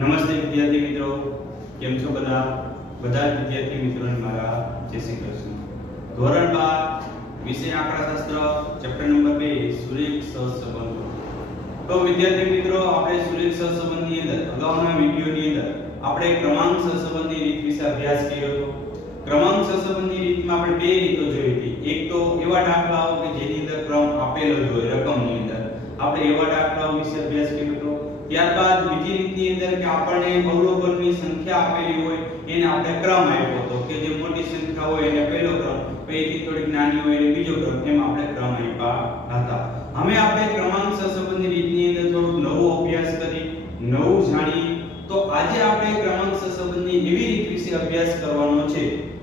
નમસ્તે વિદ્યાર્થી મિત્રો, કેમ છો બધા વિદ્યાર્થી મિત્રોને મારા જય શ્રી કૃષ્ણ। ધોરણ 12 વિષય આંકડાશાસ્ત્ર ચેપ્ટર નંબર 2 સુરેખ સહસંબંધો। તો વિદ્યાર્થી મિત્રો, આપણે સુરેખ સહસંબંધની અંદર અગાઉના વિડિયોની અંદર આપણે ક્રમાંક સહસંબંધની રીત વિશે અભ્યાસ કર્યો હતો। ક્રમાંક સહસંબંધની રીતમાં આપણે બે રીતો જોઈ હતી। એક તો એવા દાખલાઓ કે જેની અંદર ક્રમ આપેલો જ હોય રકમની અંદર, આપણે એવા દાખલાઓ વિશે અભ્યાસ કર્યો હતો। ત્યારબાદ બીજી રીતની અંદર કે આપણને અવલોકનની સંખ્યા આપેલી હોય એને આપણે ક્રમ આપ્યો હતો કે જે મોટી સંખ્યા હોય એને પહેલો ક્રમ, પેથી થોડીક નાની હોય એને બીજો ક્રમ, એમ આપણે ક્રમ આપ્યા હતા। હવે આપણે ક્રમાંક સહસંબંધની રીતની અંદર થોડુંક નવો અભ્યાસ કરી, નવું જાણીએ। તો આજે આપણે ક્રમાંક સહસંબંધની એવી રીત વિશે અભ્યાસ કરવાનો છે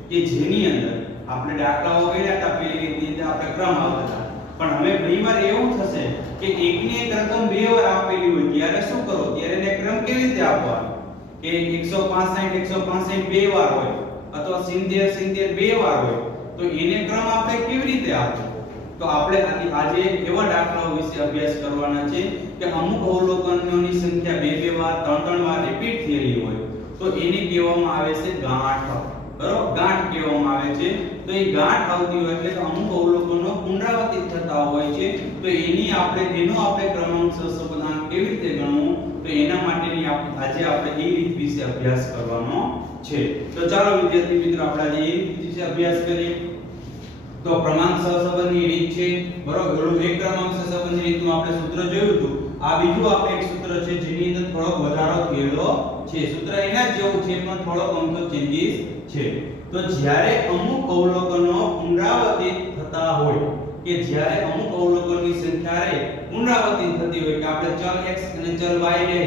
કે જેની અંદર આપણે દાખલાઓ કર્યા હતા પેલી રીતની અંદર આપણે ક્રમ આવતા હતા, પણ હવે ઘણીવાર એવું થશે કે એકની એક રકમ બે વાર આપેલી હોય ત્યારે શું કરો, ત્યારે એને ક્રમ કેવી રીતે આપવાનો કે 165 બે વાર હોય અથવા 70 બે વાર હોય, તો એને ક્રમ આપણે કેવી રીતે આપવો? તો આપણે આજે એવા દાખલાઓ વિશે અભ્યાસ કરવાના છે કે અમુક અવલોકનોની સંખ્યા બે વાર ત્રણ વાર રિપીટ થયેલી હોય તો એને કહેવામાં આવે છે ગાંઠ, બરોબર? ગાંઠ કહેવામાં આવે છે। તો એ ગાંઠ આવતી હોય એટલે અમુક અવલોકનો પુનરાવર્તિત થતા હોય છે, તો એનો આપણે ક્રમાંક સહસંબંધાંક કેવી રીતે ગણવું, તો એના માટેની આજે આપણે એ રીત વિશે અભ્યાસ કરવાનો છે। તો ચાલો વિદ્યાર્થી મિત્રો, આપણે આજે એ રીત વિશે અભ્યાસ કરીએ। તો ક્રમાંક સહસંબંધની રીત છે, બરોબર? એક ક્રમાંક સહસંબંધની રીતનું આપણે સૂત્ર જોયું હતું, આ બીજું આપણે એક સૂત્ર છે જેની અંદર થોડો વધારો થયેલો છે। સૂત્ર એના જ જેવું છે પણ થોડો અમથો ચેન્જીસ છે। તો જ્યારે અમુક અવલોકનો પુનરાવર્તિત થતા હોય કે જ્યારે અમુક અવલોકનની સંખ્યા પુનરાવર્તિત થતી હોય કે આપણે ચલ x અને ચલ y લે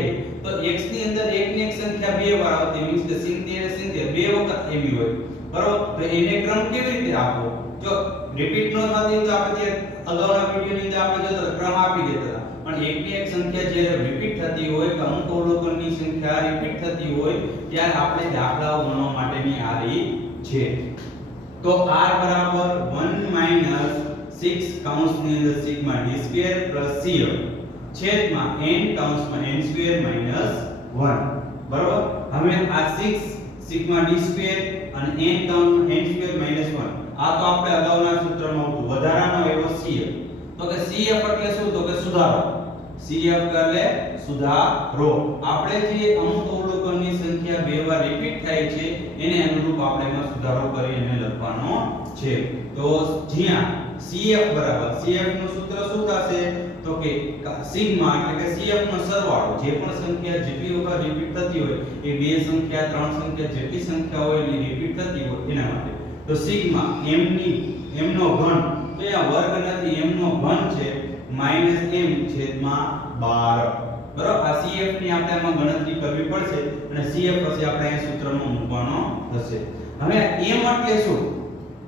તો x ની અંદર એકની એક સંખ્યા બે વાર આવતી, મીન્સ કે 70 બે વખત એવી હોય, બરોબર? તો એને ક્રમ કેવી રીતે આપવો? જો રિપીટ ન થતી તો આપણે અગાઉના વિડિયોની અંદર આપણે જોતા ક્રમ આપી દેતા હતા, પણ એકની એક સંખ્યા જ્યારે રિપીટ થતી હોય કે અમુક અવલોકનની સંખ્યા રિપીટ થતી હોય ત્યારે આપણે દાખલાઓ ગણવા માટેની આ રીત છે। તો r બરાબર 1 - 6 કૌંસની અંદર સિગ્મા d² + cf છેદમાં n કૌંસમાં n² - 1, બરોબર? હવે આ 6 સિગ્મા d² અને n કૌંસમાં n² - 1 આ તો આપણે અગાઉના સૂત્રમાં હતું, વધારાનો આવ્યો cf। તો કે cf એટલે શું? તો કે સુધારો। cf એટલે સુધારો। આપણે જે અમુક અવલોકનની સંખ્યા બે વાર રિપીટ થાય છે એને અનુરૂપ આપણે એમાં સુધારો કરી એને લખવાનો છે। તો જ્યાં cf બરાબર, cf નું સૂત્ર શું થશે? તો કે સિગ્મા એટલે કે cf નો સરવાળો, જે પણ સંખ્યા જેટલી વખત રિપીટ થતી હોય એ બે સંખ્યા ત્રણ સંખ્યા જેટલી સંખ્યા હોય એ રિપીટ થતી હોય એના માટે, તો સિગ્મા m નો ઘન, તો આ વર્ગ નથી, m નો ઘન છે -m છેદમાં 12, બરાબર? આ cf ની આપણે આમાં ગણતરી કરવી પડશે અને cf પછી આપણે આ સૂત્રમાં મૂકવાનો થશે। હવે m એટલે શું?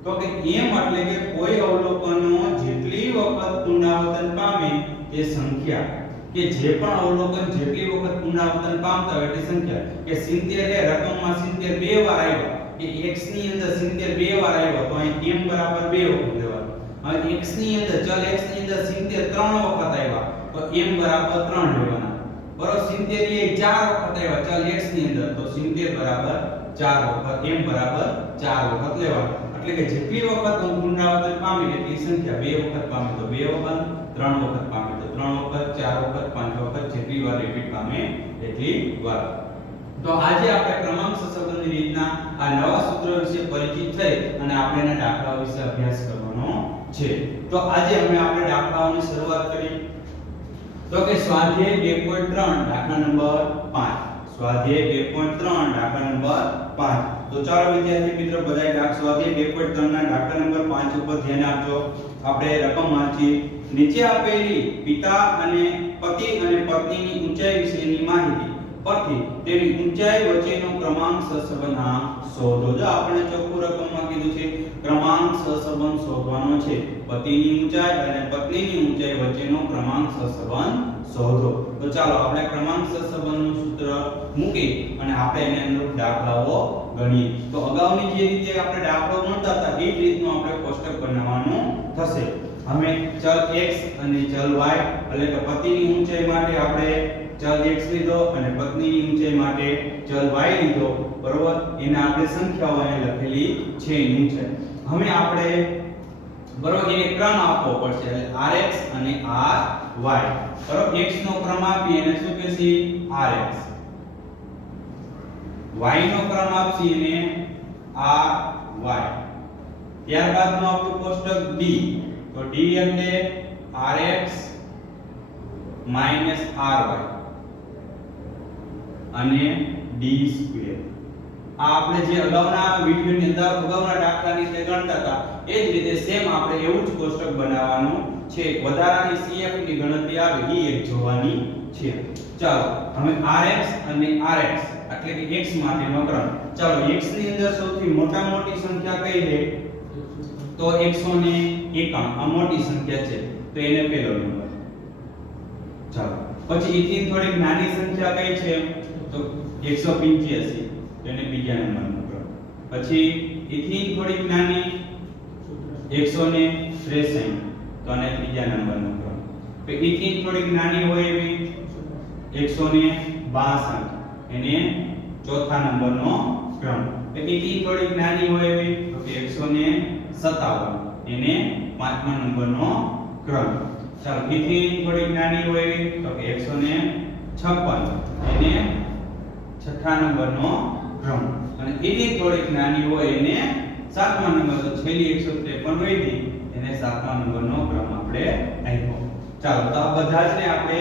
તો કે m એટલે કે કોઈ અવલોકનો જેટલી વખત પુનરાવર્તન પામે તે સંખ્યા, કે જે પણ અવલોકન જેટલી વખત પુનરાવર્તન પામતા હોય તે સંખ્યા, કે 70 એ રકમમાં 70 બે વાર આવ્યા કે x ની અંદર 70 બે વાર આવ્યો તો અહીં m બરાબર 2 વખત લેવાનું। હવે x ની અંદર ચલ x ની અંદર 70 ત્રણ વખત આવ્યા તો m બરાબર 3 લેવાના, બરોબર? 70 એ 4 વખત આવ્યા ચલ x ની અંદર તો 70 બરાબર 4 વખત, m બરાબર 4 વખત લેવાના। એટલે કે જેટલી વખત પુનરાવર્તન પામે એટલી સંખ્યા, બે વખત પામે તો બે વખત, ત્રણ વખત પામે તો ત્રણ વખત, ચાર વખત, પાંચ વખત, જેટલી વાર રિપીટ પામે એટલી વાર। તો આજે આપણે ક્રમાંક સહસંબંધની રીતના આ નવા સૂત્ર વિશે પરિચિત થઈ અને આપણે એના દાખલાઓ વિશે અભ્યાસ કરવાનો છે। તો આજે આપણે દાખલાઓની શરૂઆત કરી। તો કે સ્વાધ્યાય 2.3 દાખલા નંબર 5, સ્વાધ્યાય 2.3 દાખલા નંબર 5। તો ચાલો વિદ્યાર્થી મિત્રો, બધા સ્વાધ્યાય 2.3 ના દાખલા નંબર 5 ઉપર ધ્યાન આપજો। આપણે રકમ વાંચીએ। નીચે આપેલી પિતા અને પતિ અને પત્નીની ઊંચાઈ વિશેની માહિતી પરથી તેની ઊંચાઈ વચ્ચેનો ક્રમાંક સહસંબંધાંક શોધો। જો આપણે ચોખ્ખું રકમમાં કીધું છે ક્રમાંક સહસંબંધ શોધવાનો છે, પતિની ઊંચાઈ અને પત્નીની ઊંચાઈ વચ્ચેનો ક્રમાંક સહસંબંધ શોધો। તો ચાલો આપણે ક્રમાંક સહસંબંધનું સૂત્ર મૂકી અને આપણે એને અનુરૂપ દાખલાઓ ગણીએ। તો અગાઉની જે રીતે આપણે દાખલો ગણતા હતા એ જ રીતનું આપણે કોષ્ટક બનાવવાનું થશે। હવે ચલ x અને ચલ y એટલે કે પતિની ઊંચાઈ માટે આપણે ચલ x લીધો અને પત્નીની ઊંચાઈ માટે ચલ y લીધો, બરોબર? એને આપણે સંખ્યાઓ અહીં લખેલી છે એની ઊંચાઈ. હવે આપણે બરોબર એને ક્રમ આપવો પડશે એટલે rx અને ry, બરોબર? x નો ક્રમ આપી એને શું કહેશી? rx. y નો ક્રમ આપશી એને ry. ત્યારબાદનું આપણું કોષ્ટક d, તો d એટલે rx ry અને d². આ આપણે જે અગાઉના વિડિયોની અંદર અગાઉના દાખલાની રીતે ગણતા હતા એ જ રીતે સેમ આપણે એવું જ કોષ્ટક બનાવવાનું છે. વધારાની cf ની ગણતરી આવે એ એક જોવાની છે. ચાલો હવે rx અને rx એટલે કે x માટેનો ક્રમ. ચાલો x ની અંદર સૌથી મોટી સંખ્યા કઈ છે? તો 151. આ મોટી સંખ્યા છે તો એને પહેલો નંબર. ચાલો પછી એથી થોડીક નાની સંખ્યા કઈ છે? તો 185, તો એને બીજા નંબરનો ક્રમ. પછી એથી થોડીક નાની 163, તો આને ત્રીજા નંબરનો ક્રમ. પછી એથી થોડીક નાની હોય એવી 162, એને ચોથા નંબરનો ક્રમ. એથી થોડીક નાની હોય એવી 157, એને પાંચમા નંબરનો ક્રમ. ચાલો એથી થોડીક નાની હોય એવી તો 156, એને છઠ્ઠા નંબરનો ક્રમ. અને એથી થોડીક નાની હોય એને સાતમા નંબર, તો છેલ્લી 153 વધી એને સાતમા નંબરનો ક્રમ આપણે આપ્યો. ચાલો તો આ બધા જ ને આપણે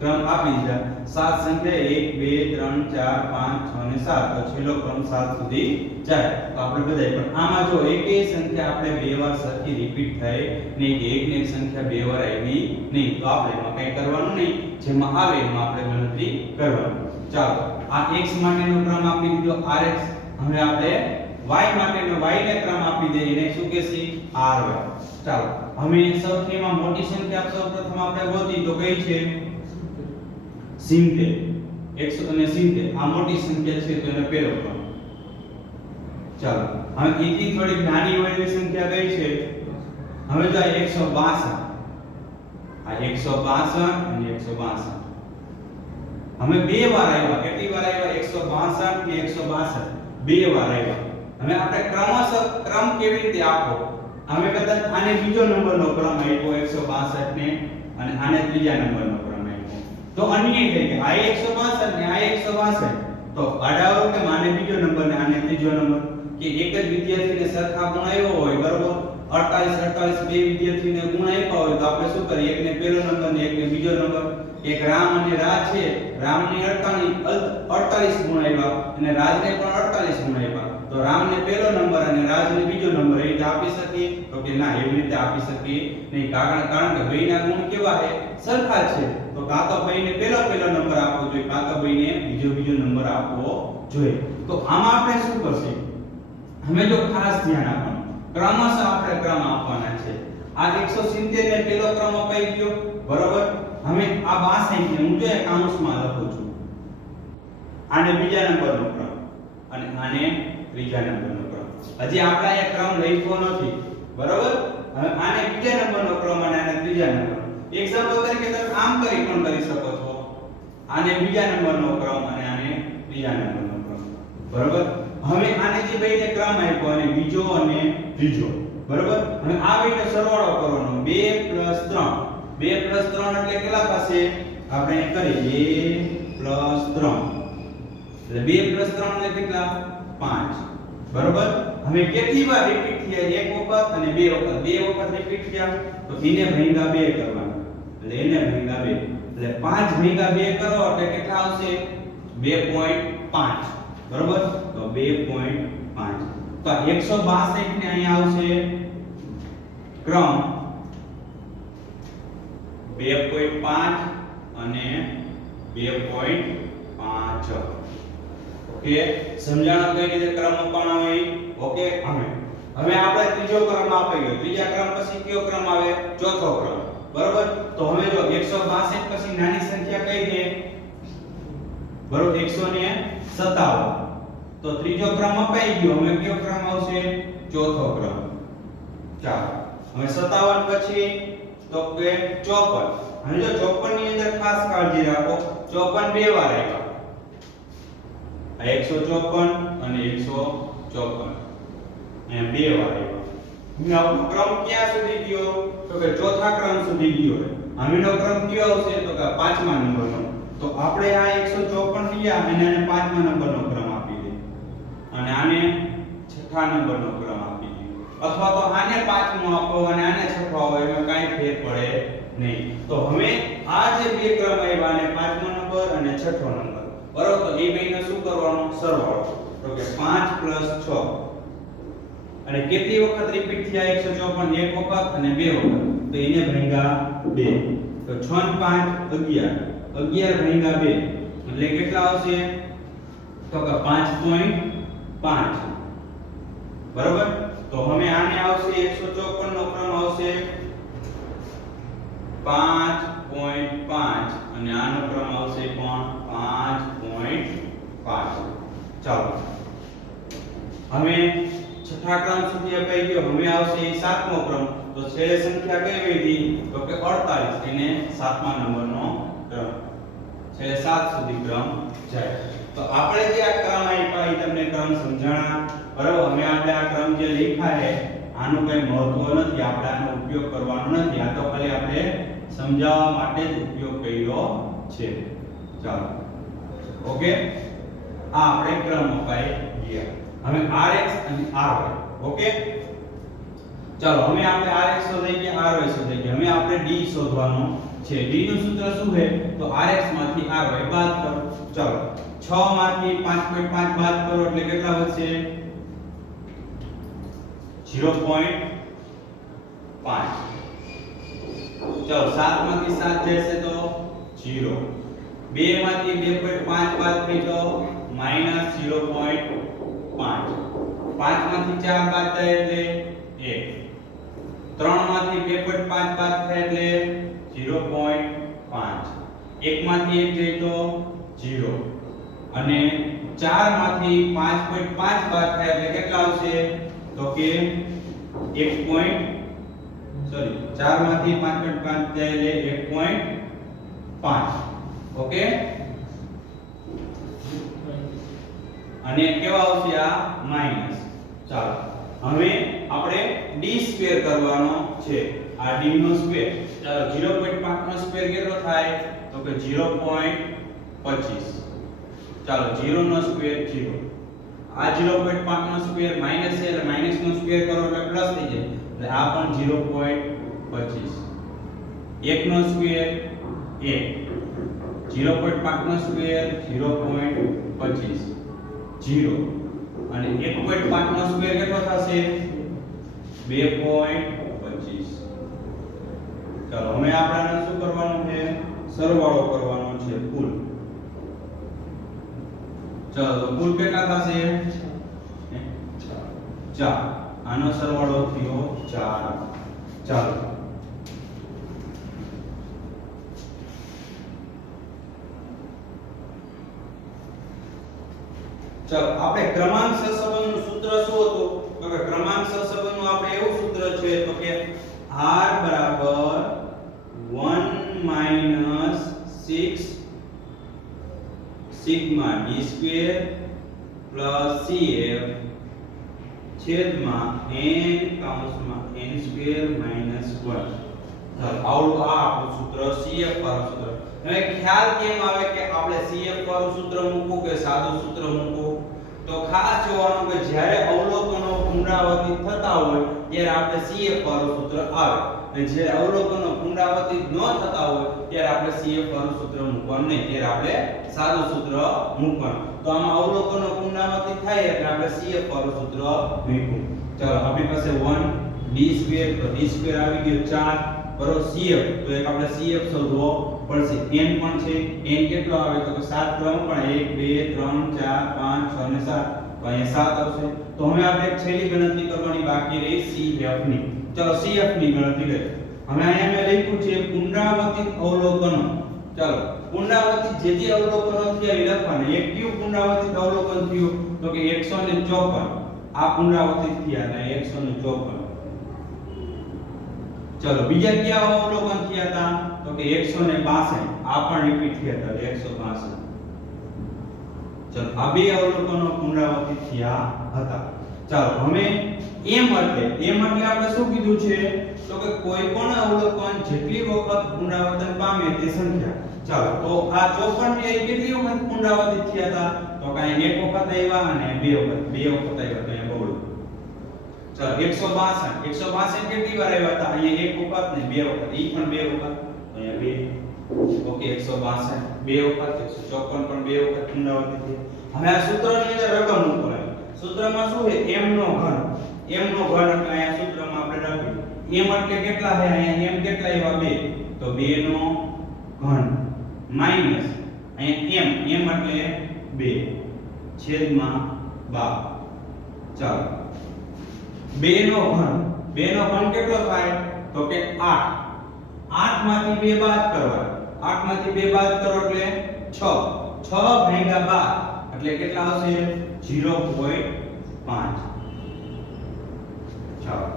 ક્રમ આપી દીધા. સાત સંખ્યા 1 2 3 4 5 6 અને 7, તો છેલ્લો ક્રમ 7 સુધી જાય. તો આપણે બધાય પણ આમાં જો એકેય સંખ્યા આપણે બે વાર સરખી રિપીટ થાય નહીં કે એક ને એક સંખ્યા બે વાર આવી નહીં, તો આપણે એમાં કંઈ કરવાનું નહીં. જેમાં આવે એમાં આપણે ગણતરી કરવાની. ચાલો આ x માટેનો ક્રમ આપી દીધો rx. હવે આપણે y માટેનો y ને ક્રમ આપી દઈએ એને શું કહેશી? ry. ચાલો હવે સૌથી એમાં મોટી સંખ્યા સૌપ્રથમ આપણે ગોતી તો કઈ છે? 70. 170 આ મોટી સંખ્યા છે તો એને પહેલો ક્રમ. ચાલો હવે એથી થોડીક નાની હોય એવી સંખ્યા કઈ છે? હવે જો 162, આ 162 અને 162 હવે બે વાર આવ્યા. કેટલી વાર આવ્યા? 162 ને 162 બે વાર આવ્યા. હવે આપણે ક્રમશઃ ક્રમ કેવી રીતે આપવો? હવે કદાચ આને બીજો નંબરનો ક્રમ આપ્યો 162 ને અને આને ત્રીજા નંબરનો ક્રમ આપ્યો, તો અન્યાય થઈ કે આ 162 ને આ 162, તો આડાવરો કે આને બીજો નંબર ને આને ત્રીજો નંબર, કે એક જ વિદ્યાર્થીને સરખા ગુણ આવ્યો હોય, બરોબર? 48 બે વિદ્યાર્થીને ગુણ આપ્યા હોય તો આપણે શું કરીએ? એકને પહેલો નંબર ને એકને બીજો નંબર. એક રામ અને રાજ છે, રામની 48 ગુણ આવ્યા અને રાજને પણ 48 ગુણ આવ્યા, તો રામને પહેલો નંબર અને રાજને બીજો નંબર એ રીતે આપી શકીએ? તો કે ના, એવી રીતે આપી શકીએ નહીં. કારણ કે બેયના ગુણ કેવા છે? સરખા છે. તો કાં તો બેયને પહેલો નંબર આપવો જોઈએ, કાં તો બેયને બીજો નંબર આપવો જોઈએ. તો આમાં આપણે શું કરશું? અમે જો ખાસ ધ્યાન આપવાનું, ક્રમશઃ આપણે ક્રમ આપવાના છે. આ 170 ને પહેલો ક્રમ અપાઈ ગયો, બરોબર? હવે આ 62 ને હું જો કૌંસમાં લખું છું, આને બીજા નંબરનો ક્રમ અને આને ત્રીજા નંબરનો ક્રમ. હજી આપણે અહીંયા ક્રમ લખ્યો નથી, બરોબર? હવે આને બીજા નંબરનો ક્રમ અને આને ત્રીજા નંબરનો. એક્ઝામ્પલ તરીકે તમે આમ કરી પણ કરી શકો છો, આને બીજા નંબરનો ક્રમ અને આને ત્રીજા નંબરનો ક્રમ, બરોબર? હવે આને જે બેયને ક્રમ આપ્યો અને બીજો અને ત્રીજો, બરોબર? હવે આ બેયનો સરવાળો કરવાનો 2 + 3. 2 + 3 એટલે કેટલા પાસે? આપણે કરીએ 2 + 3. એટલે 2 + 3 એટલે કેટલા? 5, બરોબર? હવે કેટલી વાર રિપીટ થયા? એક વખત અને બે વખત. બે વખત રિપીટ થયા તો એને ભાગ્યા 2 કરવાના. એટલે એને ભાગ્યા 2. એટલે 5 ભાગ્યા 2 કરો એટલે કેટલા આવશે? 2.5, બરોબર? તો 2.5. તો 162 ને અહીંયા આવશે ક્રમ 2.5 અને 2.5. ઓકે, સમજાણો કઈ રીતે ક્રમ આપવાનો હોય? ઓકે, હવે આપણે ત્રીજો ક્રમ આપી ગયો. ત્રીજા ક્રમ પછી કયો ક્રમ આવે? ચોથો ક્રમ, બરોબર? તો હવે જો 162 પછી નાની સંખ્યા કઈ છે? બરોબર, 157. તો ત્રીજો ક્રમ અપાઈ ગયો. હવે કયો ક્રમ આવશે? ચોથો ક્રમ. ચાલો હવે 57 પછી તો કે 54. હવે જો 54 ની અંદર ખાસ કાળજી રાખો 54 બે વાર આવ્યા આ 154 અને 154 અહીંયા બે વાર આવ્યા હવે આપણો ક્રમ ક્યાં સુધી ગયો તો કે ચોથા ક્રમ સુધી ગયો હવેનો ક્રમ કયો આવશે તો કે પાંચમા નંબરનો તો આપણે આ 154 લીયા અને આને પાંચમા નંબરનો ક્રમ આપી દે અને આને છઠ્ઠા નંબરનો ક્રમ આપી દે અથવા તો આને પાંચમો આપો અને આને છઠ્ઠો આપો એમાં કાંઈ ફેર પડે નહીં તો હવે આ જે બે ક્રમ આવ્યા અને પાંચમો નંબર અને છઠ્ઠો નંબર બરોબર તો એ બેને શું કરવાનો સરવાળો તો કે 5 + 6 અને કેટલી વખત રિપીટ થયા 154 એક વખત અને બે વખત તો એને ભાગ્યા 2 તો 6 × 5 11 11 ભાગ્યા 2 એટલે કેટલા આવશે તો કે 5.5 બરોબર તો હવે આને આવશે 154 નો ક્રમ આવશે 5.5 અને આનો ક્રમ આવશે પણ 5.5 ચાલો હવે છઠ્ઠા ક્રમ સુધી અપાઈ ગયો હવે આવશે સાતમો ક્રમ તો છેલ્લે સંખ્યા કઈ વધી તો કે 48 એને સાતમા નંબરનો ક્રમ છેલ્લે 7 સુધી ક્રમ જાય તો આપણે જે આ ક્રમ આપ્યા એ તમને ક્રમ સમજાણા બરાબર હવે આપણે આ ક્રમ જે લખ્યા છે આનું કઈ મહત્વ નથી આપણે આનો ઉપયોગ કરવાનો નથી આ તો ખાલી આપણે સમજાવવા માટે જ ઉપયોગ કર્યો છે ચાલો ઓકે આ આપણે ક્રમ અપાઈ ગયા હવે rx અને ry ઓકે ચાલો હવે આપણે rx શોધી ગયા ry શોધી ગયા હવે આપણે d શોધવાનો છે d નું સૂત્ર શું છે તો rx માંથી ry બાદ કરો ચાલો 6 માંથી 5.5 બાદ કરો એટલે કેટલા વધશે 0.5 ચાલો 7 માંથી 7 જશે તો 0 2 માંથી 2.5 બાદ થઈ તો -0.5 5 માંથી 4 બાદ થાય એટલે 1 3 માંથી 2.5 બાદ થાય એટલે 0.5 1 માંથી 1 જાય તો 0 અને 4 માંથી 5.5 બાદ થાય એટલે કેટલા આવશે તો કે 4 માંથી 5.5 જાય એટલે 1.5 ઓકે અને કેવા આવશે આ માઈનસ ચાલો હવે આપણે d સ્ક્વેર કરવાનો છે આ d નો સ્ક્વેર ચાલો 0.5 નો સ્ક્વેર કેટલો થાય તો કે 0.25 ચાલો 0 નો સ્ક્વેર 0 આ 0.5 નો સ્ક્વેર માઈનસ છે એટલે માઈનસ નો સ્ક્વેર કરો એટલે પ્લસ થઈ જાય એટલે આ પણ 0.25 1 નો સ્ક્વેર 1 0.5 નો સ્ક્વેર 0.25 0 અને 1.5 નો સ્ક્વેર કેટલો થશે 2.25 ચાલો હવે આપણે શું કરવાનું છે સરવાળો કરવાનો છે કુલ ચાલો કુલ કેટલા થશે 4 આનો સરવાળો થયો 4 ચાલો ચાલો આપણે ક્રમાંક સહસંબંધનું સૂત્ર શું હતું તો કે ક્રમાંક સહસંબંધનું આપણે એવું સૂત્ર છે તો કે r બરાબર 1 - 6 sigma d square plus cf છેદમાં n કૌંસમાં n સ્ક્વેર માઈનસ 1 ચાલો આવડું આ આપણું સૂત્ર cf વાળું સૂત્ર હવે ખ્યાલ કેમ આવે કે આપણે cf વાળું સૂત્ર મૂકવું કે સાદું સૂત્ર મૂકવું તો ખાસ જોવાનું કે જ્યારે અવલોકનો પુનરાવર્તિત થતા હોય ત્યારે આપણે cf વાળું સૂત્ર આવે અને જ્યારે અવલોકનો પુનરાવર્તિત ન થતા હોય ત્યારે આપણે cf વાળું સૂત્ર મૂકવાનું નહીં ત્યારે આપણે સાદું સૂત્ર મૂકવાનું તો આમાં અવલોકનો પુનરાવર્તિત થાય એટલે આપણે cf વાળું સૂત્ર મૂક્યું ચાલો આપણી પાસે 1 d સ્ક્વેર તો d સ્ક્વેર આવી ગયો 4 બરોબર cf તો એક આપણે cf શોધવો પડશે n પણ છે n કેટલો આવે તો કે 7 ક્રમ પણ 1 2 3 4 5 6 અને 7 તો અહીંયા 7 આવશે તો હવે આપણે એક છેલ્લી ગણતરી કરવાની બાકી રહી cf ની ચલો cf ની ગણતરી કરીએ હવે અહીંયા મેં લખ્યું છે પુનરાવર્તિત અવલોકનો ચાલો પુનરાવર્તિત જે અવલોકનો થયા એ લખવાના એક કયું પુનરાવર્તિત અવલોકન થયું તો કે 154 આ પુનરાવર્તિત થયા એટલે 154 ચલો બીજા કયા અવલોકન થયા હતા તો કે 162 આ પણ રિપીટ થયા હતા 162 ચલો આ બે અવલોકનો પુનરાવર્તિત થયા હતા ચાલો હવે એમ એટલે આપણે શું કીધું છે તો કે કોઈ પણ અવલોકન જેટલી વખત પુનરાવર્તન પામે તે સંખ્યા ચાલો તો આ 54 એ કેટલી વખત પુનરાવર્તિત થયા હતા તો કાઈ એક વખત આવ્યા અને બે વખત આવ્યા તો અહીંયા બગડું ચાલો 162 કેટલી વાર આવ્યા હતા અહીંયા એક વખત ને બે વખત ઈ પણ બે વખત અહીંયા બે ઓકે 162 બે વખત 154 પણ બે વખત પુનરાવર્તિત થયા હવે આ સૂત્રની અંદર રકમ મૂકવાની સૂત્રમાં શું છે m નો ઘન એટલે અહીંયા સૂત્રમાં આપણે લખ્યું m એટલે કેટલા છે અહીંયા m કેટલા આવ્યા 2 તો 2 નો ઘન માઈનસ અહીંયા m એટલે 2 છેદમાં 12 ચાલો 2 નો ઘન કેટલો થાય તો કે 8 8 માંથી 2 બાદ કરવા 8 માંથી 2 બાદ કરો એટલે 6 ભાગ્યા 12 એટલે કેટલા આવશે 0.5 ચાલો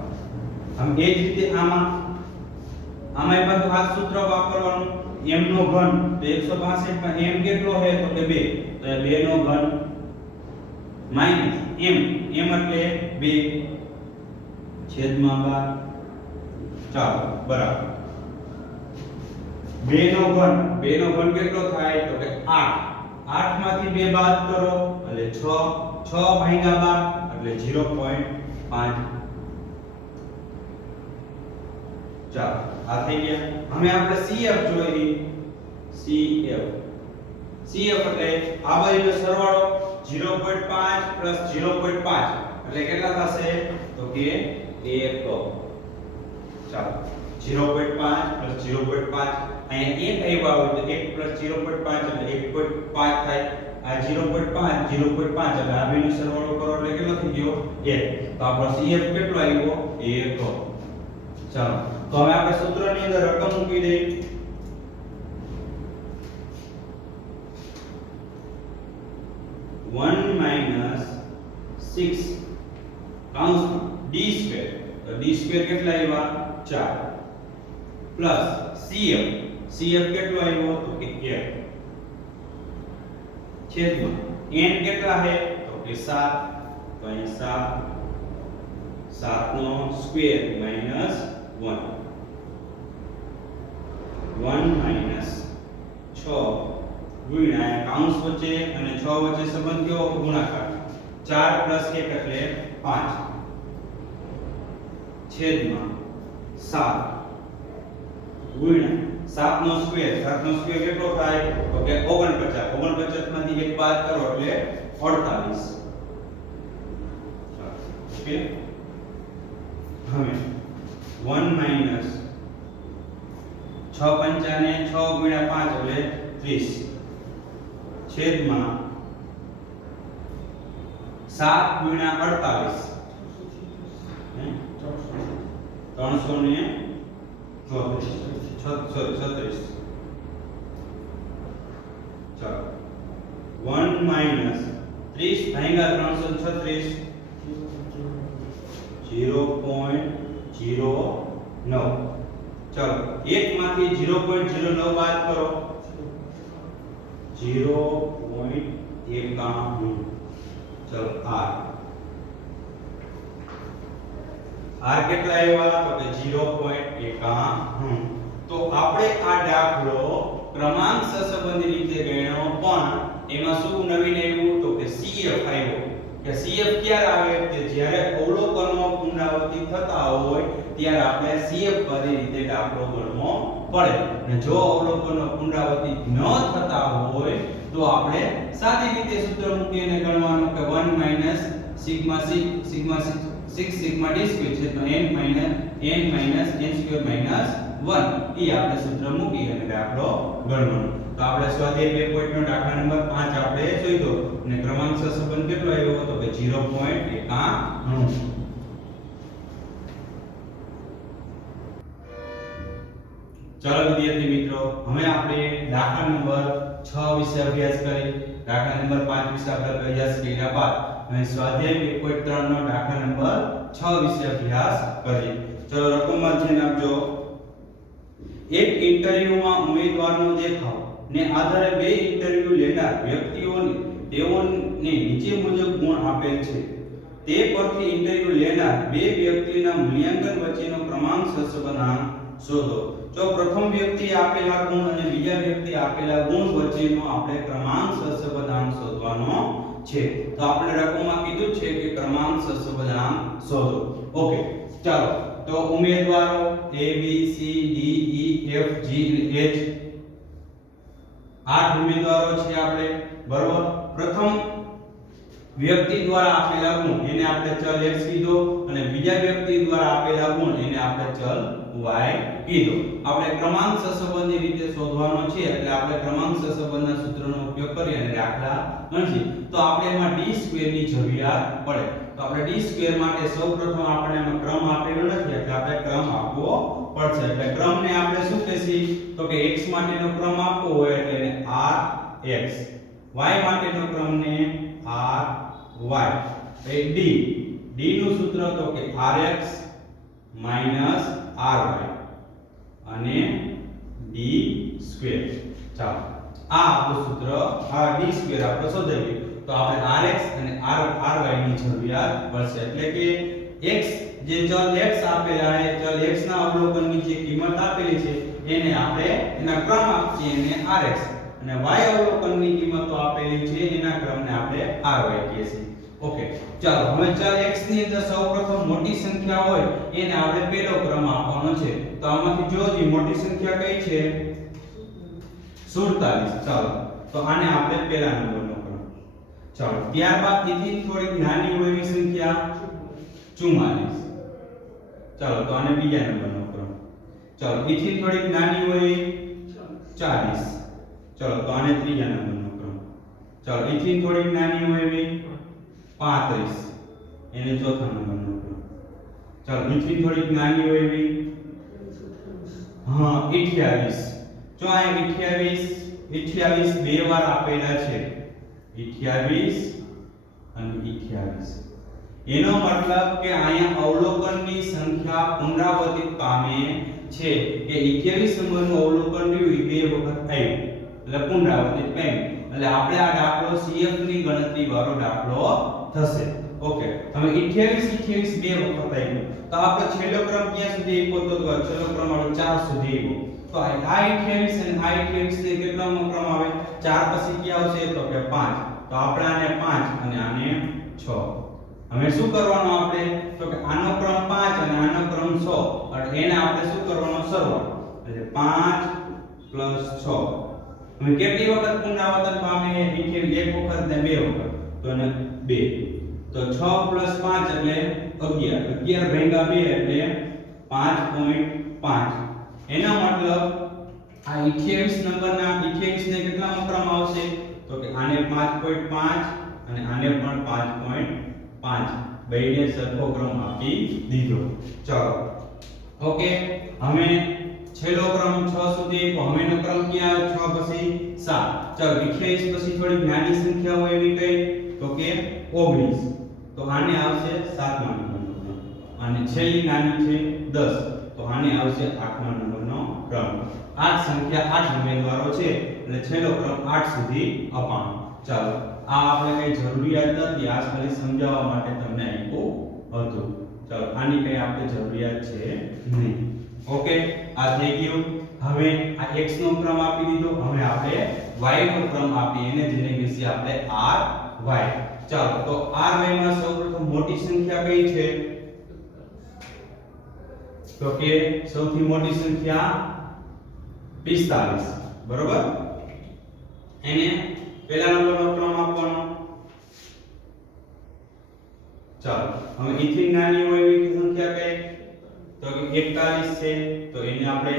આમ એ જ રીતે આમાં એ પાછું આ સૂત્ર વાપરવાનું m નો ઘન તો 162 માં m કેટલો છે તો કે 2 તો એ 2 નો ઘન માઈનસ m એટલે 2 છેદમાં 12 ચાલો બરાબર 2 નો ઘન કેટલો થાય તો કે 8 8 માંથી 2 બાદ કરો એટલે 6 ભાગ્યા 12 એટલે 0.5 ચાલો આ થઈ ગયા હવે આપણે CF જોઈએ CF એટલે આ બાજુનો સરવાળો 0.5 0.5 એટલે કેટલા થશે તો કે 1 ચાલો 0.5 0.5 અહીંયા 1 આવ્યા હોય તો 1 0.5 એટલે 1.5 થાય આ 0.5 એટલે આ બેનો સરવાળો કરો એટલે કેટલો થઈ ગયો 1 તો આપણો CF કેટલો આવ્યો 1 ચાલો તો હવે આપણે સૂત્રની અંદર રકમ મૂકી દઈએ 1 - 6 કૌંસમાં d² તો d² કેટલા આવ્યા 4 પ્લસ CF કેટલો આવ્યો તો કે 1 છેદમાં n કેટલા છે તો કે 7 તો અહીં 7 નો સ્ક્વેર માઈનસ 1 6 ગુણ્યા કૌંસ વચ્ચે અને 6 વચ્ચે સંબંધ કેવો ગુણાકાર 4 + 1 એટલે 5 છેદમાં 7 ગુણ્યા 7 નો સ્ક્વેર કેટલો થાય તો કે 49 માંથી 1 બાદ કરો એટલે 48 ઓકે હવે 1 - 6 પંચાને 6 ગુણ્યા 5 એટલે 30 છેદમાં 7 ગુણ્યા 48 334 ચાલો 1 - 30 ભાગ્યા 336 0.09 ચાલો 1 માંથી 0.09 બાદ કરો 0.51 ચાલો r કેટલા આવ્યા તો કે 0.51 તો આપણે આ દાખલો ક્રમાંક સહસંબંધી રીતે ગણ્યો પણ એમાં શું નવીન આવ્યું તો કે CF આવ્યો કે CF ક્યારે આવે કે જ્યારે અવલોકનો પુનરાવર્તિત થતા હોય ત્યારે આપણે CF પરી રીતે દાખલો ગણવો પડે અને જો અવલોકનો પુનરાવર્તિત ન થતા હોય તો આપણે સાદી રીતે સૂત્ર મૂકીને ગણવાનું કે 1 - સિગ્મા 6 સિગ્મા d² છે તો n - n² - 1 ઈ આપણે સૂત્ર મૂકી અને દાખલો ગણવાનો તો આપણે સ્વાધ્યાય 2 નો દાખલા નંબર 5 આપણે જોઈતો અને ક્રમાંક સહસંબંધ કેટલો આવ્યો તો કે 0.51 ચાલો વિદ્યાર્થી મિત્રો હવે આપણે દાખલા નંબર 6 વિશે અભ્યાસ કરી દાખલા નંબર 5 વિશે આપણે અભ્યાસ કર્યા બાદ હવે સ્વાધ્યાય 1.3 નો દાખલા નંબર 6 વિશે અભ્યાસ કરીએ ચલો રકમમાં ધ્યાન આપજો એક ઇન્ટરવ્યુમાં ઉમેદવારનો દેખાવ ને આધારે બે ઇન્ટરવ્યુ લેનાર વ્યક્તિઓને તેઓને નીચે મુજબ ગુણ આપેલ છે. તે પરથી ઇન્ટરવ્યુ લેનાર બે વ્યક્તિના મૂલ્યાંકન વચ્ચેનો ક્રમાંકસર સંબંધ શોધો. જો પ્રથમ વ્યક્તિ આપેલા ગુણ અને બીજા વ્યક્તિ આપેલા ગુણ વચ્ચેનો આપણે ક્રમાંકસર સંબંધ શોધવાનો છે. તો આપણે રકમમાં કીધું છે કે ક્રમાંકસર સંબંધ શોધો. ઓકે, ચાલો તો ઉમેદવારો A B C D E F G અને H 8 ઉમેદવારો છે આપણે, બરોબર. પ્રથમ વ્યક્તિ દ્વારા આપેલા ગુણ એને આપણે ચલ x કીધો અને બીજા વ્યક્તિ દ્વારા આપેલા ગુણ એને આપણે ચલ y કીધો. આપણે ક્રમાંકસર સંબંધની રીતે શોધવાનો છે એટલે આપણે ક્રમાંકસર સંબંધના સૂત્રનો ઉપયોગ કરી અને દાખલા ગણશું. તો આપણે એમાં d2 ની જરૂરિયાત પડે. તો આપણે d2 માટે સૌપ્રથમ આપણે એમાં ક્રમ આપેલો નથી એટલે આપણે ક્રમ આપવો પડશે. એટલે ક્રમને આપણે શું કહીશું તો કે x માટેનો ક્રમ આપવો હોય એટલે એને rx, y માટેનો ક્રમને ry, એ d નું સૂત્ર તો કે rx ry અને d2. ચાલો આ આપણું સૂત્ર, આ d2 આપણે શોધાવી તો આપણે rx અને ry ની જરૂરિયાત પડશે. એટલે કે x જે ચલ x આપેલા છે, ચલ x ના અવલોકનની જે કિંમત આપેલી છે એને આપણે એના ક્રમ આપીએ એને rx અને y અવલોકનની કિંમતો આપેલી છે એના ક્રમને આપણે ry કહીએ છીએ. ઓકે, ચાલો હવે ચલ x ની અંદર સૌપ્રથમ મોટી સંખ્યા હોય એને આપણે પહેલો ક્રમ આપવાનો છે. તો આમાંથી જો જે મોટી સંખ્યા કઈ છે 47. ચાલો તો આને આપણે પહેલા નંબરનો ક્રમ. ચાલો ત્યારબાદ એથી થોડીક નાની હોય એવી સંખ્યા 44. ચાલો તો આને બીજા નંબરનો ક્રમ. ચાલો એથી થોડીક નાની હોય 40. ચાલો તો આને ત્રીજા નંબરનો ક્રમ. ચાલો એથી થોડીક નાની હોય એવી 35, એને ચોથા નંબરનો ક્રમ. ચાલો એથી થોડીક નાની હોય એવી 28. જો આ 28 બે વાર આપેલા છે, 28 અને 28. એનો મતલબ કે અહીંયા અવલોકનની સંખ્યા પુનરાવર્તિત પામે છે કે 28 નંબરનું અવલોકન રહ્યું બે વખત આવ્યું એટલે પુનરાવર્તિત પામ્યું. એટલે આપણે આ દાખલો CF ની ગણતરી વાળો દાખલો થશે. ઓકે, હવે 28 બે વખત આવ્યું તો આપણો છેલ્લો ક્રમ ક્યાં સુધી આવ્યો તો છેલ્લો ક્રમ આપણો 4 સુધી આવ્યો. તો આ 28 અને આ 28 ને કેટલામો ક્રમ આવે? 4 પછી ક્યાં આવશે તો કે 5. તો આપણે આને 5 અને આને 6. હવે શું કરવાનું આપણે તો કે આનો ક્રમ 5 અને આનો ક્રમ 6 એટલે એને આપણે શું કરવાનો સરવાળો એટલે 5 + 6. હવે કેટલી વખત પુનરાવર્તન પામે? એક વખત ને બે વખત તો એને 2. તો 6 + 5 એટલે 11. 11 ભાગ્યા 2 એટલે 5.5. એનો મતલબ આ 28 નંબરના 28 ને કેટલામો ક્રમ આવશે તો કે આને 5.5 અને આને પણ 5.5. બેયને સરખો ક્રમ આપી દીધો. ચાલો ઓકે, હવે છેલ્લો ક્રમ 6 સુધી. હવેનો ક્રમ ક્યાં 6 પછી 7. ચાલો 28 પછી થોડી નાની સંખ્યા હોય એવી કઈ તો કે 19. તો આને આવશે 7મા નંબરનો ક્રમ અને છેલ્લી નાની છે 10. તો આને આવશે 8મા નંબરનો ક્રમ. 8 સંખ્યા 8 ઉમેદવારો છે એટલે છેલ્લો ક્રમ 8 સુધી અપાણો. ચાલો આ આપણે કઈ જરૂરિયાત નથી, આ ખાલી સમજાવવા માટે તમને આપ્યું હતું. ચાલો આની કઈ આપણે જરૂરિયાત છે નહીં. ઓકે, આ થઈ ગયું. હવે આ x નો ક્રમ આપી દીધો. હવે આપણે y નો ક્રમ આપી એને જેને કહીએ આપણે ry. ચાલો તો ry માં સૌપ્રથમ મોટી સંખ્યા કઈ છે તો કે સૌથી મોટી સંખ્યા 45. બરોબર, એને પહેલા નંબરનો ક્રમ આપવાનો. ચાલો હવે એથી નાની હોય એવી સંખ્યા કઈ તો કે 41 છે તો એને આપણે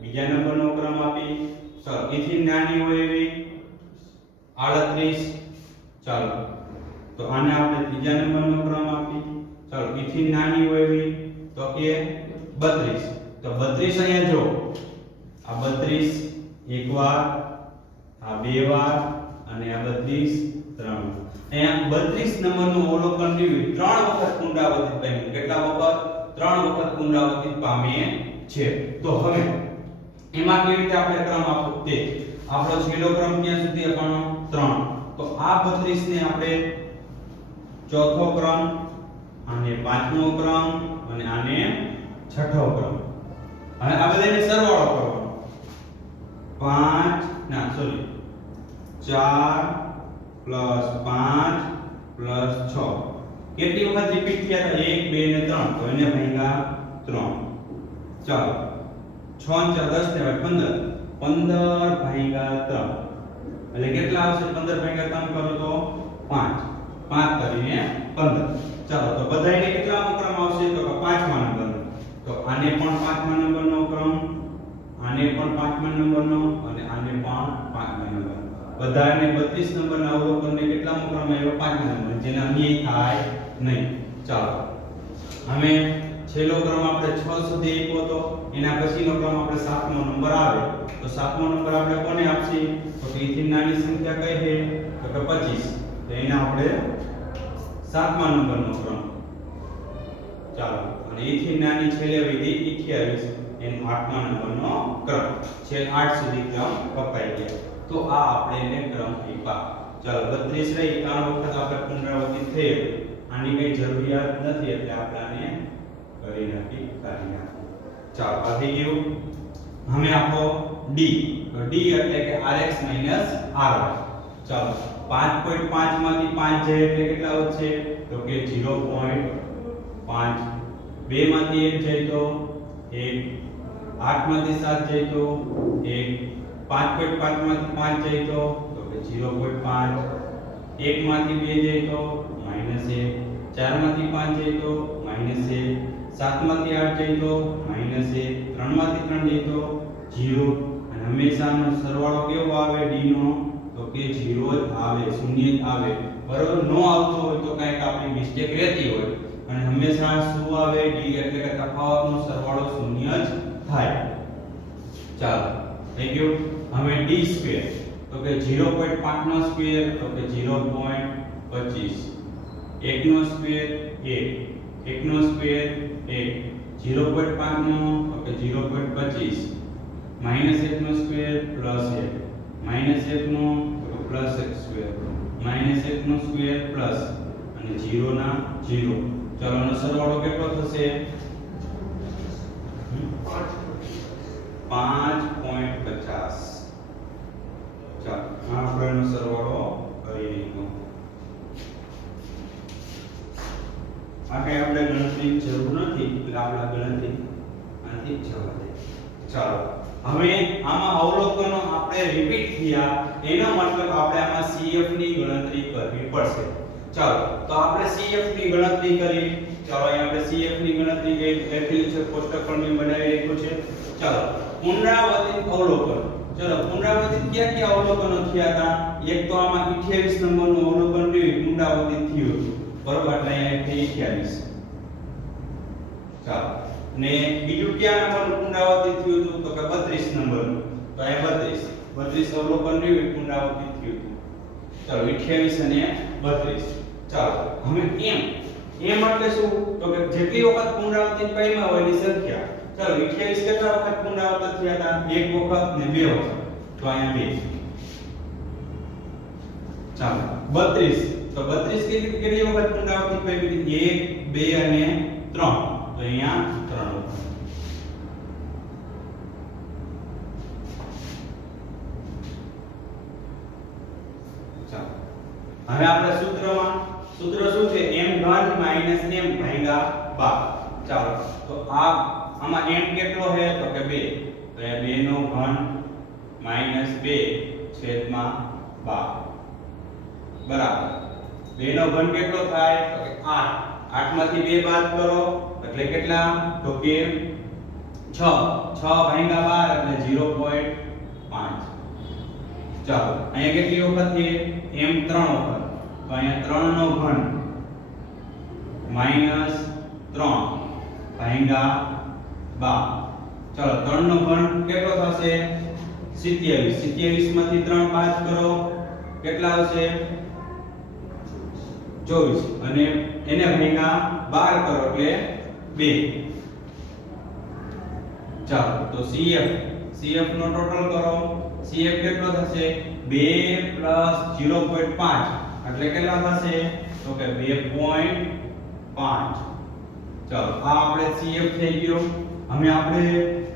બીજા નંબરનો ક્રમ આપી. ચાલો એથી નાની હોય એવી 38. ચાલો તો આને આપણે ત્રીજા નંબરનો ક્રમ આપી. ચાલો એથી નાની હોય એવી તો કે 32. તો 32 અહીંયા જો આ 32 એક વાર, આ બે વાર અને આ 32 ત્રણ. અહીંયા 32 નંબરનું અવલોકન રહ્યું 3 વખત પુનરાવર્તિત પામ્યું. કેટલા વખત? 3 વખત પુનરાવર્તિત પામે છે. તો હવે એમાં કેવી રીતે આપણે ક્રમ આપવો તે આપણો છેલ્લો ક્રમ ક્યાં સુધી આપવાનો 3 તો આ 32 ને આપણે ચોથો ક્રમ આને પાંચમો ક્રમ અને આને છઠ્ઠો ક્રમ અને આ બધાને સરવાળો કરવાનો 4 + 6 કેટલી વખત રિપીટ થયા હતા 1 2 ને 3 તો એને ભાગ્યા 3 ચાલો 6 4 10 ને 15 15 ભાગ્યા 3 એટલે કેટલા આવશે 15 ભાગ્યા 3 કરો તો 5 5 કરીને 15 ચાલો તો બધાયને કેટલામો ક્રમ આવશે તો પાંચમા નંબરનો તો આને પણ પાંચમા નંબરનો ક્રમ આને પણ પાંચમા નંબરનો અને આને પણ પાંચમા નંબર બધાને 32 નંબરના અવલોકનને કેટલામો ક્રમ આવ્યો પાંચમા નંબર જેને અન્યાય થાય નહીં ચાલો અમે છેલ્લો ક્રમ આપણે 6 સુધી આપ્યો તો એના પછીનો ક્રમ આપણે 7મો નંબર આવે તો 7મો નંબર આપણે કોને આપશે તો એથી નાની સંખ્યા કઈ છે તો કે 25 તો એને આપણે 7મા નંબરનો ક્રમ ચાલો અને એથી નાની છેલ્લે વધી 28 એનો 8મા નંબરનો ક્રમ છેલ્લે 8 સુધી ક્રમ કપાઈ ગયા તો આ આપણે એને ક્રમ આપ્યા ચાલો 32 રહી 3 વખત આપણે પુનરાવર્તિત થઈ આની કઈ જરૂરિયાત નથી એટલે આપણે આને કરી નાખી ચાલો આ થઈ ગયું હવે આપણો d તો d એટલે કે rx ry ચાલો 5.5 માંથી 5 જાય એટલે કેટલા વધશે તો કે 0.5 2 માંથી 1 જાય તો 1 8 માંથી 7 જાય તો 1 5.5 માંથી 5 જાય તો કે 0.5 1 માંથી 2 જાય તો -1 4 માંથી 5 જાય તો -1 7 માંથી 8 જાય તો -1 3 માંથી 3 જાય તો 0 અને હંમેશાનો સરવાળો કેવો આવે d નો તો કે 0 જ આવે શૂન્ય જ આવે બરોબર નો આવતો હોય તો કંઈક આપણી મિસ્ટેક રહેતી હોય અને હંમેશા શું આવે d એટલે કે તફાવતનો સરવાળો શૂન્ય જ થાય ચાલો થઈ ગયું હવે d સ્ક્વેર તો કે 0.5 નો સ્ક્વેર તો કે 0.25 1 નો સ્ક્વેર 1 1 નો સ્ક્વેર 1 0.5 નો તો કે 0.25 -1 નો સ્ક્વેર +1 -1 નો તો +1 સ્ક્વેર -1 નો સ્ક્વેર પ્લસ અને 0 ના 0 ચાલો આનો સરવાળો કેટલો થશે 5.50 ચાલો આ આપણેનો સરવાળો કરી લઈશું આ કઈ આપણે ગણતરીની જરૂર નથી એટલે આપણે ગણતરી આથી જવા દે ચાલો હવે આમાં અવલોકનો આપણે રિપીટ થયા એનો મતલબ આપણે આમાં CF ની ગણતરી કરવી પડશે ચાલો તો આપણે CF ની ગણતરી કરી ચાલો અહીં આપણે CF ની ગણતરી કરી લખેલી છે કોષ્ટક પણ મેં બનાવી રાખ્યું છે ચાલો પુનરાવર્તિત અવલોકન ચલો પુનરાવર્તિત ક્યાં અવલોકનો થયા હતા એક તો આમાં 28 નંબરનું અવલોકન રહ્યું પુનરાવર્તિત થયું બરોબર એટલે અહીંયા 28 ચાલો ને બીજું ક્યાં નંબરનું પુનરાવર્તિત થયું હતું તો કે 32 નંબરનું તો અહીંયા 32 અવલોકન રહ્યું પુનરાવર્તિત થયું હતું ચાલો 28 અને 32 ચાલો હવે એમ એટલે શું તો કે જેટલી વખત પુનરાવર્તિત પામ્યા હોય એની સંખ્યા ચાલો 28 કેટલા વખત પુનરાવર્તિત થયા હતા એક વખત ને બે વખત તો અહીંયા 2 ચાલો 32 તો 32 કેટલી વખત પુનરાવર્તિત પામી 1 2 અને 3 તો અહીંયા 3 વખત ચાલો હવે આપણે સૂત્ર શું છે m ઘન - m ભાગ્યા 12 ચાલો તો આમાં m કેટલો છે તો કે 2 તો એ 2 નો ઘન - 2 છેદમાં 12 બરાબર 2 નો ઘન કેટલો થાય તો કે 8 8 માંથી 2 બાદ કરો એટલે કેટલા તો કે 6 ભાગ્યા 12 એટલે 0.5 ચાલો અહીંયા કેટલી વખત છે m 3 વખત તો અહીંયા 3 નો ઘન -3 ભાગ્યા 12 ચાલો 3 નો ઘન કેટલો થશે 27 માંથી 3 બાદ કરો કેટલા આવશે 24 અને એને ભાગ્યા 12 કરો એટલે 2 ચાલો તો CF CF નો ટોટલ કરો. CF કેટલો થશે 2 પ્લસ 0.5 એટલે કેટલા થશે તો કે 2.5. ચાલો આ આપણે CF થઈ ગયો. હવે આપણે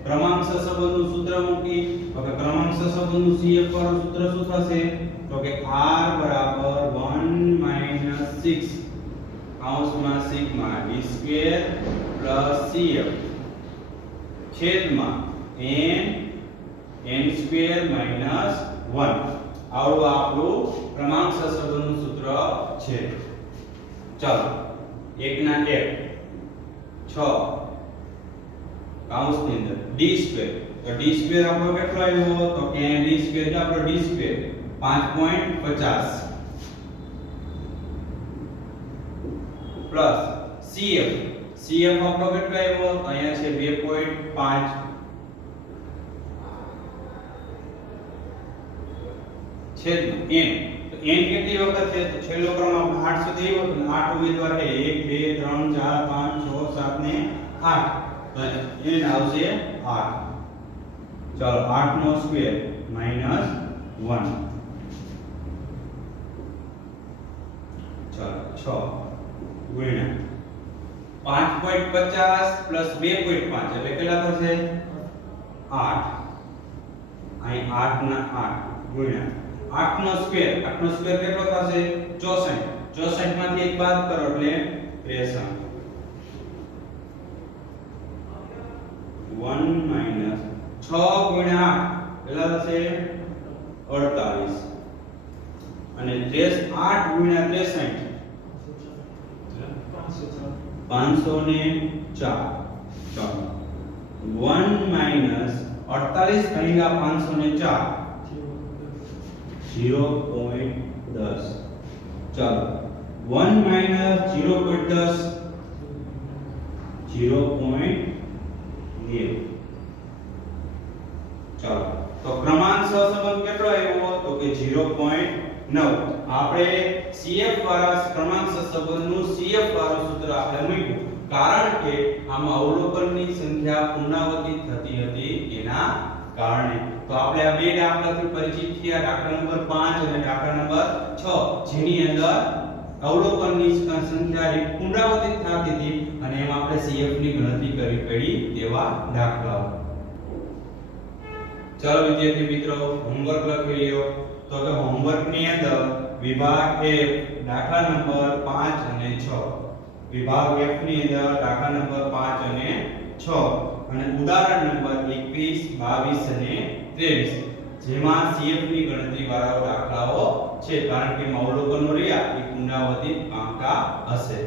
ક્રમાંક સહસંબંધનું સૂત્ર મૂકી તો કે ક્રમાંક સહસંબંધનું CF વાળું સૂત્ર શું થશે તો કે R બરાબર 1 - 6 કૌંસમાં sigma d square plus CF છેદમાં n સ્ક્વેર માઈનસ 1. આવું આપણું ક્રમાંક સહસંબંધનું સૂત્ર છે. ચાલો 1 ના 1 6 કૌંસની અંદર d સ્ક્વેર. તો d સ્ક્વેર આપણો કેટલો આવ્યો તો કે d સ્ક્વેર એટલે આપણો d square 5.50 plus CF. CF આપણો કેટલો આવ્યો તો અહીંયા છે 2.5 છેદમાં n. તો n કેટલી વખત છે તો છેલ્લો ક્રમ આપણે 8 સુધી આવ્યો તો 8 ઉમેદવાર છે 1 2 3 4 5 6 7 ને 8 તો n આવશે 8. ચાલો 8 નો સ્ક્વેર માઈનસ 1. ચાલો 6 ગુણ્યા 5.50 પ્લસ 2.5 એટલે કેટલા થશે 8. અહીં 8 ના 8 ગુણ્યા 8 નો સ્ક્વેર કેટલો થશે 64. 64 માંથી એક બાદ કરો એટલે 63. 1 માઈનસ 6 ગુણ્યા 8 કેટલા થશે 48 અને 8 ગુણ્યા 63 504. ચાલો 1 માઈનસ 48 ભાગ્યા 504 0.10. ચાલો 1 માઈનસ 0.10 0.9. ચાલો તો ક્રમાંક સહસંબંધ કેટલો આવ્યો તો કે 0.9. આપણે CF વાળા ક્રમાંક સહસંબંધનું CF વાળું સૂત્ર આપણે મૂક્યું કારણ કે આમાં અવલોકનની સંખ્યા પુનરાવર્તિત થતી હતી એના કારણે. તો આપણે આ બે દાખલાથી પરિચિત થયા, દાખલા નંબર 5 અને દાખલા નંબર 6 જેની અંદર અવલોકનની સંખ્યા પુનરાવર્તિત થતી હતી અને એમાં આપણે CF ની ગણતરી કરવી પડી તેવા દાખલાઓ. ચાલો વિદ્યાર્થી મિત્રો હોમવર્ક લખી લ્યો. તો કે હોમવર્ક ની અંદર વિભાગ F દાખલા નંબર 5 અને 6, વિભાગ F ની અંદર દાખલા નંબર 5 અને 6 અને ઉદાહરણ નંબર 21, 22 અને 23 જેમાં CF ની ગણતરી વાળા દાખલાઓ છે કારણ કે અવલોકનો રહ્યા એ પુનરાવર્તિત પામતા હશે.